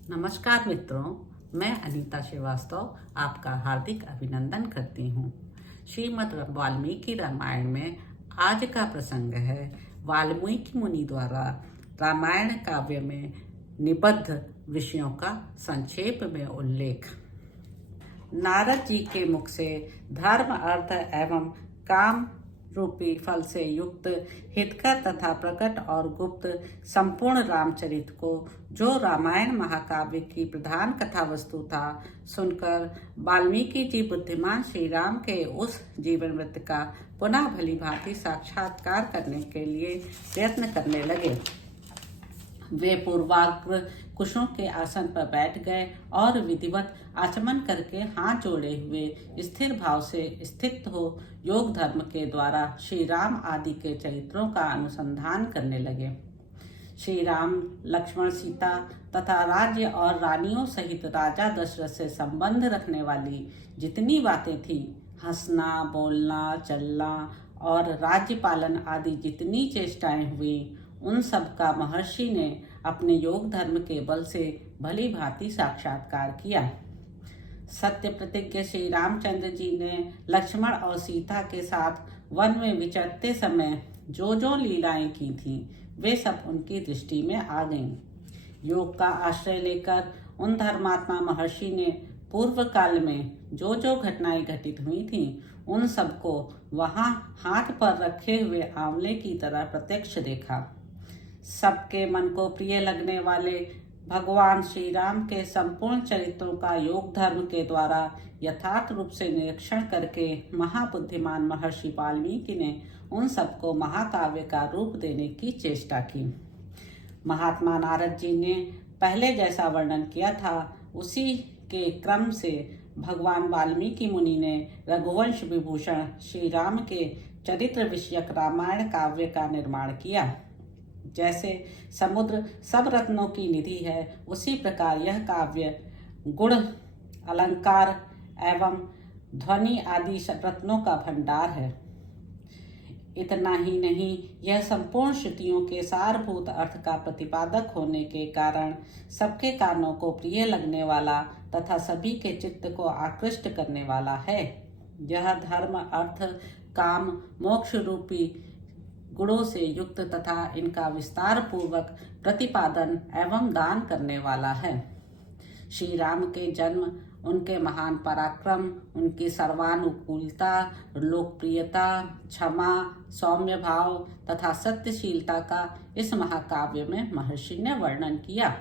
नमस्कार मित्रों, मैं अनीता श्रीवास्तव आपका हार्दिक अभिनंदन करती हूँ। श्रीमद् वाल्मीकि रामायण में आज का प्रसंग है वाल्मीकि मुनि द्वारा रामायण काव्य में निबद्ध विषयों का संक्षेप में उल्लेख। नारद जी के मुख से धर्म, अर्थ एवं काम रूपी फल से युक्त हितकर तथा प्रकट और गुप्त संपूर्ण रामचरित को, जो रामायण महाकाव्य की प्रधान कथा वस्तु था, सुनकर वाल्मीकि जी बुद्धिमान श्री राम के उस जीवन वृत्त का पुनः भली भांति साक्षात्कार करने के लिए प्रयत्न करने लगे। वे पूर्वाग्र कुशों के आसन पर बैठ गए और विधिवत आचमन करके हाथ जोड़े हुए स्थिर भाव से स्थित हो योग धर्म के द्वारा श्री राम आदि के चरित्रों का अनुसंधान करने लगे। श्री राम, लक्ष्मण, सीता तथा राज्य और रानियों सहित राजा दशरथ से संबंध रखने वाली जितनी बातें थी, हंसना, बोलना, चलना और राज्य पालन आदि जितनी चेष्टाएं हुई, उन सब का महर्षि ने अपने योग धर्म के बल से भली भांति साक्षात्कार किया। सत्य प्रतिज्ञ श्री रामचंद्र जी ने लक्ष्मण और सीता के साथ वन में विचरते समय जो जो लीलाएं की थीं, वे सब उनकी दृष्टि में आ गईं। योग का आश्रय लेकर उन धर्मात्मा महर्षि ने पूर्व काल में जो जो घटनाएं घटित हुई थीं, उन सबको वहां हाथ पर रखे हुए आंवले की तरह प्रत्यक्ष देखा। सबके मन को प्रिय लगने वाले भगवान श्री राम के संपूर्ण चरित्रों का योग धर्म के द्वारा यथार्थ रूप से निरीक्षण करके महाबुद्धिमान महर्षि वाल्मीकि ने उन सबको महाकाव्य का रूप देने की चेष्टा की। महात्मा नारद जी ने पहले जैसा वर्णन किया था, उसी के क्रम से भगवान वाल्मीकि मुनि ने रघुवंश विभूषण श्री राम के चरित्र विषयक रामायण काव्य का निर्माण किया। जैसे समुद्र सब रत्नों की निधि है, उसी प्रकार यह काव्य गुण, अलंकार एवं ध्वनि आदि रत्नों का भंडार है। इतना ही नहीं, यह संपूर्ण श्रुतियों के सारभूत अर्थ का प्रतिपादक होने के कारण सबके कानों को प्रिय लगने वाला तथा सभी के चित्त को आकृष्ट करने वाला है। यह धर्म, अर्थ, काम, मोक्ष रूपी गुणों से युक्त तथा इनका विस्तार पूर्वक प्रतिपादन एवं दान करने वाला है। श्री राम के जन्म, उनके महान पराक्रम, उनकी सर्वानुकूलता, लोकप्रियता, क्षमा, सौम्य भाव तथा सत्यशीलता का इस महाकाव्य में महर्षि ने वर्णन किया।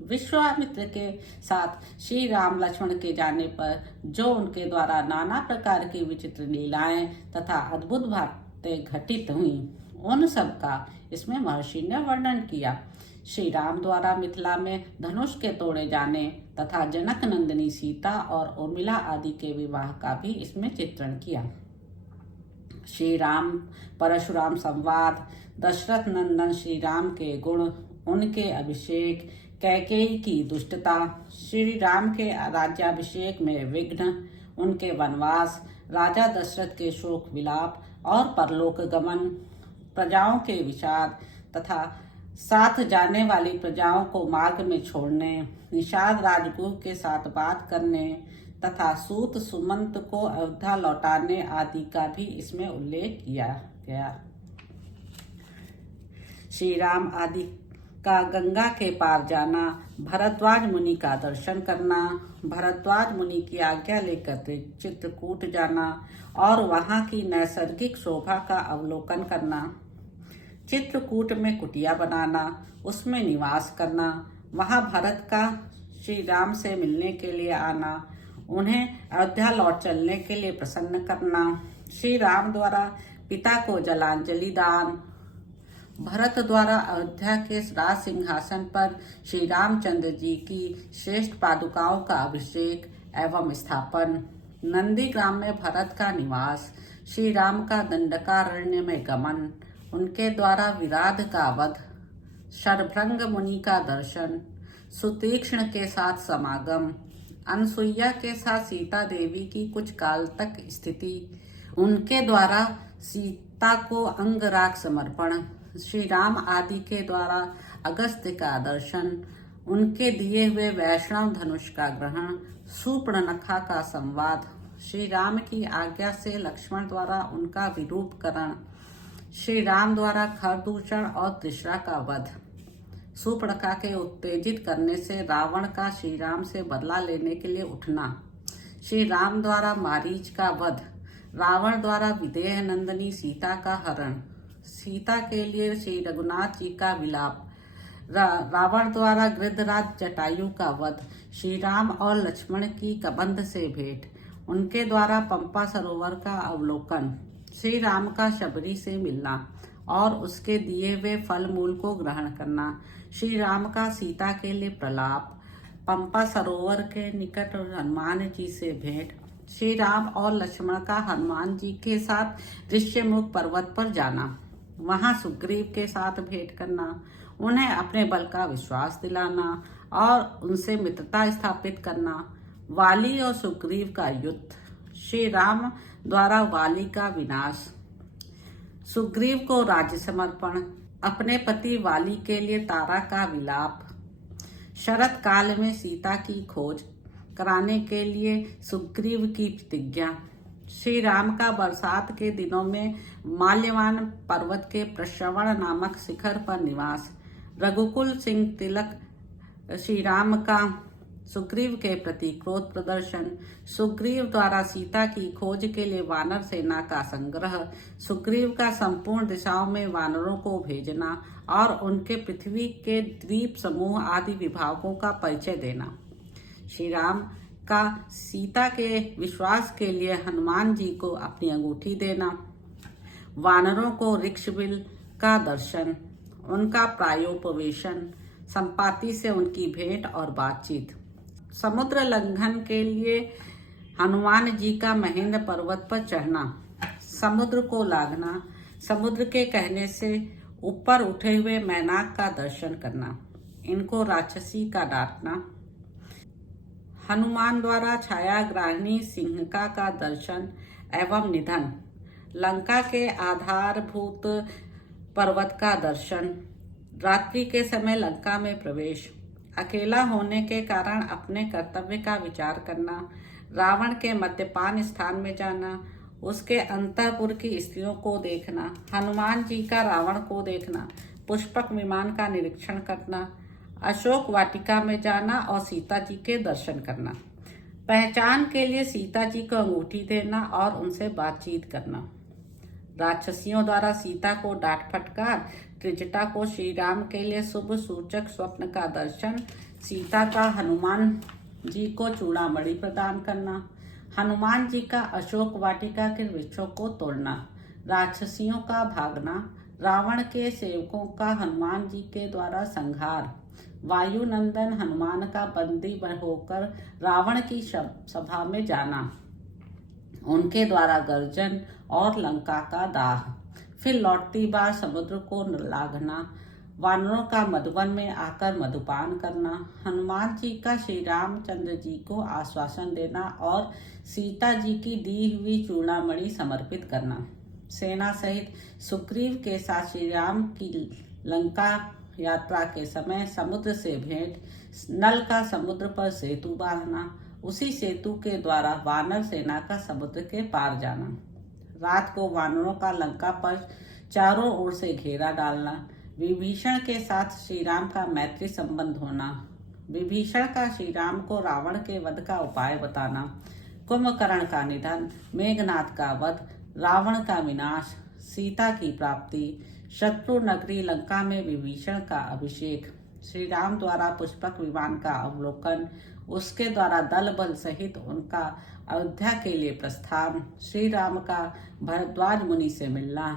विश्वामित्र के साथ श्री राम लक्ष्मण के जाने पर जो उनके द्वारा नाना प्रकार की विचित्र लीलाएं तथा अद्भुत बातें घटित हुई, उन सब का इसमें महर्षि ने वर्णन किया। श्री राम द्वारा मिथिला में धनुष के तोड़े जाने तथा जनक नंदिनी सीता और उर्मिला आदि के विवाह का भी इसमें चित्रण किया। श्री राम परशुराम संवाद, दशरथ नंदन श्री राम के गुण, उनके अभिषेक, कैकेयी की दुष्टता, श्री राम के राज्याभिषेक में विघ्न, उनके वनवास, राजा दशरथ के शोक विलाप और परलोक गमन, प्रजाओं के विषाद तथा साथ जाने वाली प्रजाओं को मार्ग में छोड़ने, निषाद राजगुह के साथ बात करने तथा सूत सुमंत को अयोध्या लौटाने आदि का भी इसमें उल्लेख किया गया। श्री राम आदि का गंगा के पार जाना, भरद्वाज मुनि का दर्शन करना, भरद्वाज मुनि की आज्ञा लेकर चित्रकूट जाना और वहां की नैसर्गिक शोभा का अवलोकन करना, चित्रकूट में कुटिया बनाना, उसमें निवास करना, वहां भरत का श्री राम से मिलने के लिए आना, उन्हें अयोध्या लौट चलने के लिए प्रसन्न करना, श्री राम द्वारा पिता को जलांजलि दान, भरत द्वारा अयोध्या के राज सिंहासन पर श्री रामचंद्र जी की श्रेष्ठ पादुकाओं का अभिषेक एवं स्थापन, नंदीग्राम में भरत का निवास, श्री राम का दंडकारण्य में गमन, उनके द्वारा विराध का वध, शरभृंग मुनि का दर्शन, सुतीक्ष्ण के साथ समागम, अनसुईया के साथ सीता देवी की कुछ काल तक स्थिति, उनके द्वारा सीता को अंगराग समर्पण, श्री राम आदि के द्वारा अगस्त्य का दर्शन, उनके दिए हुए वैष्णव धनुष का ग्रहण, शूर्पणखा का संवाद, श्री राम की आज्ञा से लक्ष्मण द्वारा उनका विरूपकरण, श्री राम द्वारा खरदूषण और त्रिशरा का वध, शूर्पणखा के उत्तेजित करने से रावण का श्री राम से बदला लेने के लिए उठना, श्री राम द्वारा मारीच का वध, रावण द्वारा विदेह नंदिनी सीता का हरण, सीता के लिए श्री रघुनाथ जी का विलाप, रावण द्वारा गृद्धराज जटायु का वध, श्री राम और लक्ष्मण की कबंध से भेंट, उनके द्वारा पंपा सरोवर का अवलोकन, श्री राम का शबरी से मिलना और उसके दिए हुए फल मूल को ग्रहण करना, श्री राम का सीता के लिए प्रलाप, पंपा सरोवर के निकट हनुमान जी से भेंट, श्री राम और लक्ष्मण का हनुमान जी के साथ ऋष्यमुख पर्वत पर जाना, वहां सुग्रीव के साथ भेंट करना, उन्हें अपने बल का विश्वास दिलाना और उनसे मित्रता स्थापित करना, वाली और सुग्रीव का युद्ध, श्री राम द्वारा वाली का विनाश, सुग्रीव को राज्य समर्पण, अपने पति वाली के लिए तारा का विलाप, शरत काल में सीता की खोज कराने के लिए सुग्रीव की प्रतिज्ञा, श्री राम का बरसात के दिनों में माल्यवान पर्वत के प्रश्रवण नामक शिखर पर निवास, रघुकुल सिंह तिलक, श्री राम का सुग्रीव के प्रति क्रोध प्रदर्शन, सुग्रीव द्वारा सीता की खोज के लिए वानर सेना का संग्रह, सुग्रीव का संपूर्ण दिशाओं में वानरों को भेजना और उनके पृथ्वी के द्वीप समूह आदि विभागों का परिचय देना, श्री राम का सीता के विश्वास के लिए हनुमान जी को अपनी अंगूठी देना, वानरों को ऋक्षबिल का दर्शन, उनका प्रायोपवेशन, संपाति से उनकी भेंट और बातचीत, समुद्र लंघन के लिए हनुमान जी का महेंद्र पर्वत पर चढ़ना, समुद्र को लांघना, समुद्र के कहने से ऊपर उठे हुए मैनाक का दर्शन करना, इनको राक्षसी का डांटना, हनुमान द्वारा छायाग्राहिणी सिंहिका का दर्शन एवं निधन, लंका के आधारभूत पर्वत का दर्शन, रात्रि के समय लंका में प्रवेश, अकेला होने के कारण अपने कर्तव्य का विचार करना, रावण के मद्यपान स्थान में जाना, उसके अंतःपुर की स्त्रियों को देखना, हनुमान जी का रावण को देखना, पुष्पक विमान का निरीक्षण करना, अशोक वाटिका में जाना और सीता जी के दर्शन करना, पहचान के लिए सीता जी को अंगूठी देना और उनसे बातचीत करना, राक्षसियों द्वारा सीता को डांट फटकार, त्रिजटा को श्री राम के लिए शुभ सूचक स्वप्न का दर्शन, सीता का हनुमान जी को चूड़ामणि प्रदान करना, हनुमान जी का अशोक वाटिका के वृक्षों को तोड़ना, राक्षसियों का भागना, रावण के सेवकों का हनुमान जी के द्वारा संहार, वायुनंदन हनुमान का बंदी होकर रावण की सभा में जाना, उनके द्वारा गर्जन और लंका का दाह, फिर लौटती बार समुद्र को लांघना, वानरों का मधुवन में आकर मधुपान करना, हनुमान जी का श्री रामचंद्र जी को आश्वासन देना और सीता जी की दी हुई चूड़ामणि समर्पित करना, सेना सहित सुग्रीव के साथ श्री राम की लंका यात्रा के समय समुद्र से भेंट, नल का समुद्र पर सेतु बांधना, उसी सेतु के द्वारा वानर सेना का समुद्र के पार जाना, रात को वानरों का लंका पर चारों ओर से घेरा डालना, विभीषण के साथ श्री राम का मैत्री संबंध होना, विभीषण का श्री राम को रावण के वध का उपाय बताना, कुंभकर्ण का निधन, मेघनाथ का वध, रावण का विनाश, सीता की प्राप्ति, शत्रु नगरी लंका में विभीषण का अभिषेक, श्री राम द्वारा पुष्पक विमान का अवलोकन, उसके द्वारा दल बल सहित उनका अयोध्या के लिए प्रस्थान, श्री राम का भरद्वाज मुनि से मिलना,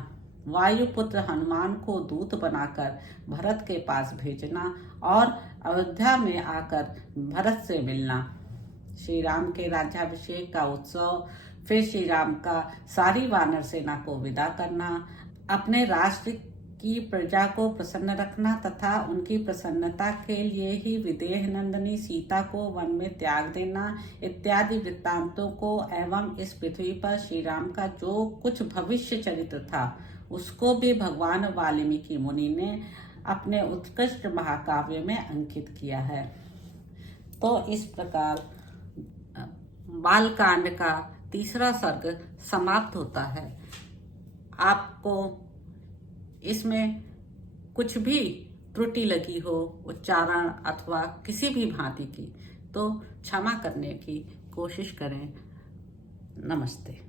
वायुपुत्र हनुमान को दूत बनाकर भरत के पास भेजना और अयोध्या में आकर भरत से मिलना, श्री राम के राज्याभिषेक का उत्सव, फिर श्री राम का सारी वानर सेना को विदा करना, अपने राष्ट्र की प्रजा को प्रसन्न रखना तथा उनकी प्रसन्नता के लिए ही विदेह नंदिनी सीता को वन में त्याग देना इत्यादि वृत्तांतों को एवं इस पृथ्वी पर श्री राम का जो कुछ भविष्य चरित्र था उसको भी भगवान वाल्मीकि मुनि ने अपने उत्कृष्ट महाकाव्य में अंकित किया है। तो इस प्रकार बालकांड का तीसरा सर्ग समाप्त होता है। आपको इसमें कुछ भी त्रुटि लगी हो, उच्चारण अथवा किसी भी भांति की, तो क्षमा करने की कोशिश करें। नमस्ते।